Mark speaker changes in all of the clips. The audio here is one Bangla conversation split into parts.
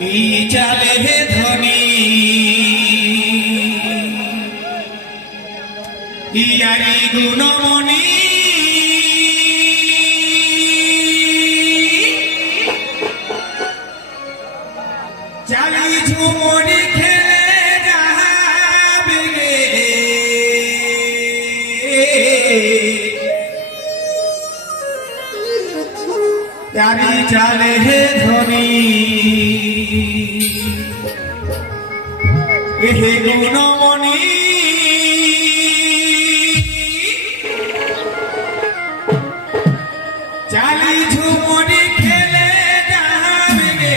Speaker 1: এই চালে ধনী? ইয়ারি গুণমণি ইয়ারি চালে হে ধনী এহে গুণমণি চালি ঝুমরি খেলে যাবে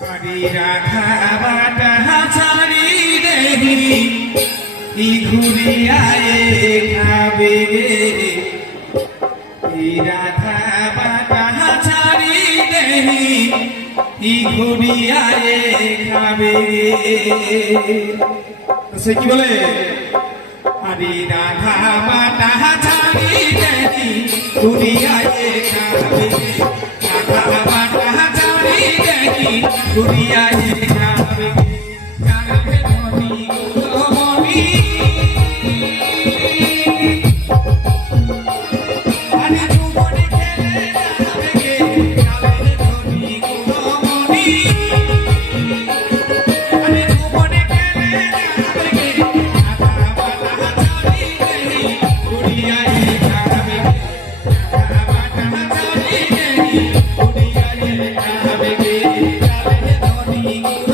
Speaker 1: বাড়ি রাখা বাটা ছাড়ি দেহি ঘুরিয়ায়ে খাবে গে রাধা বাটা ছাড়ি দেহি ই ঘুরিয়ায়ে খাবে সে কি বলে? হরি রাধা বাটা ছাড়ি দেহি ঘুরিয়ায়ে খাবে রাধা বাটা ছাড়ি দেহি ঘুরিয়ায়ে খাবে ধনী গুণমণি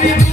Speaker 1: Happy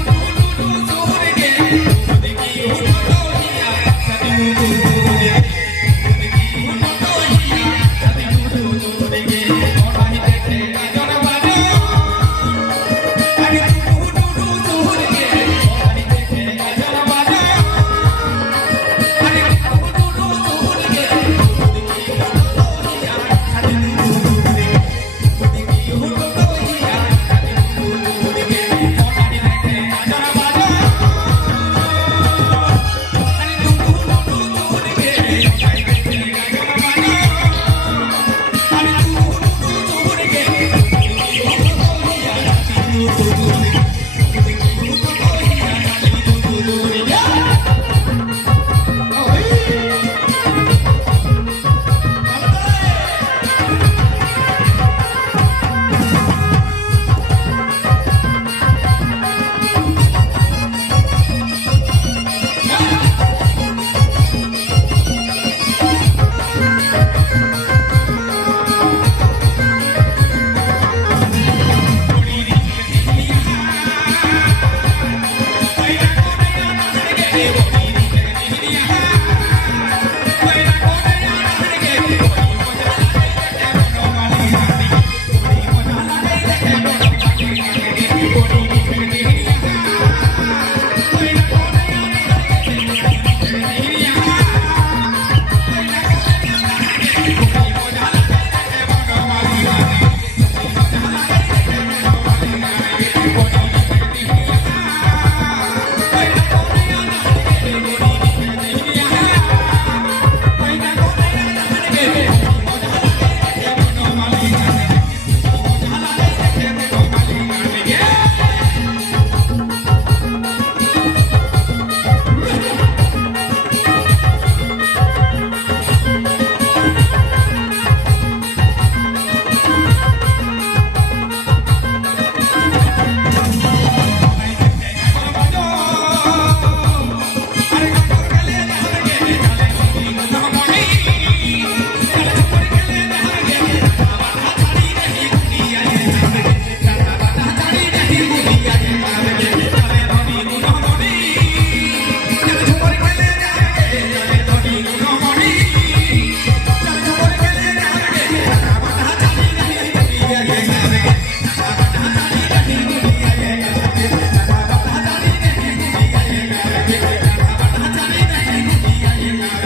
Speaker 1: you.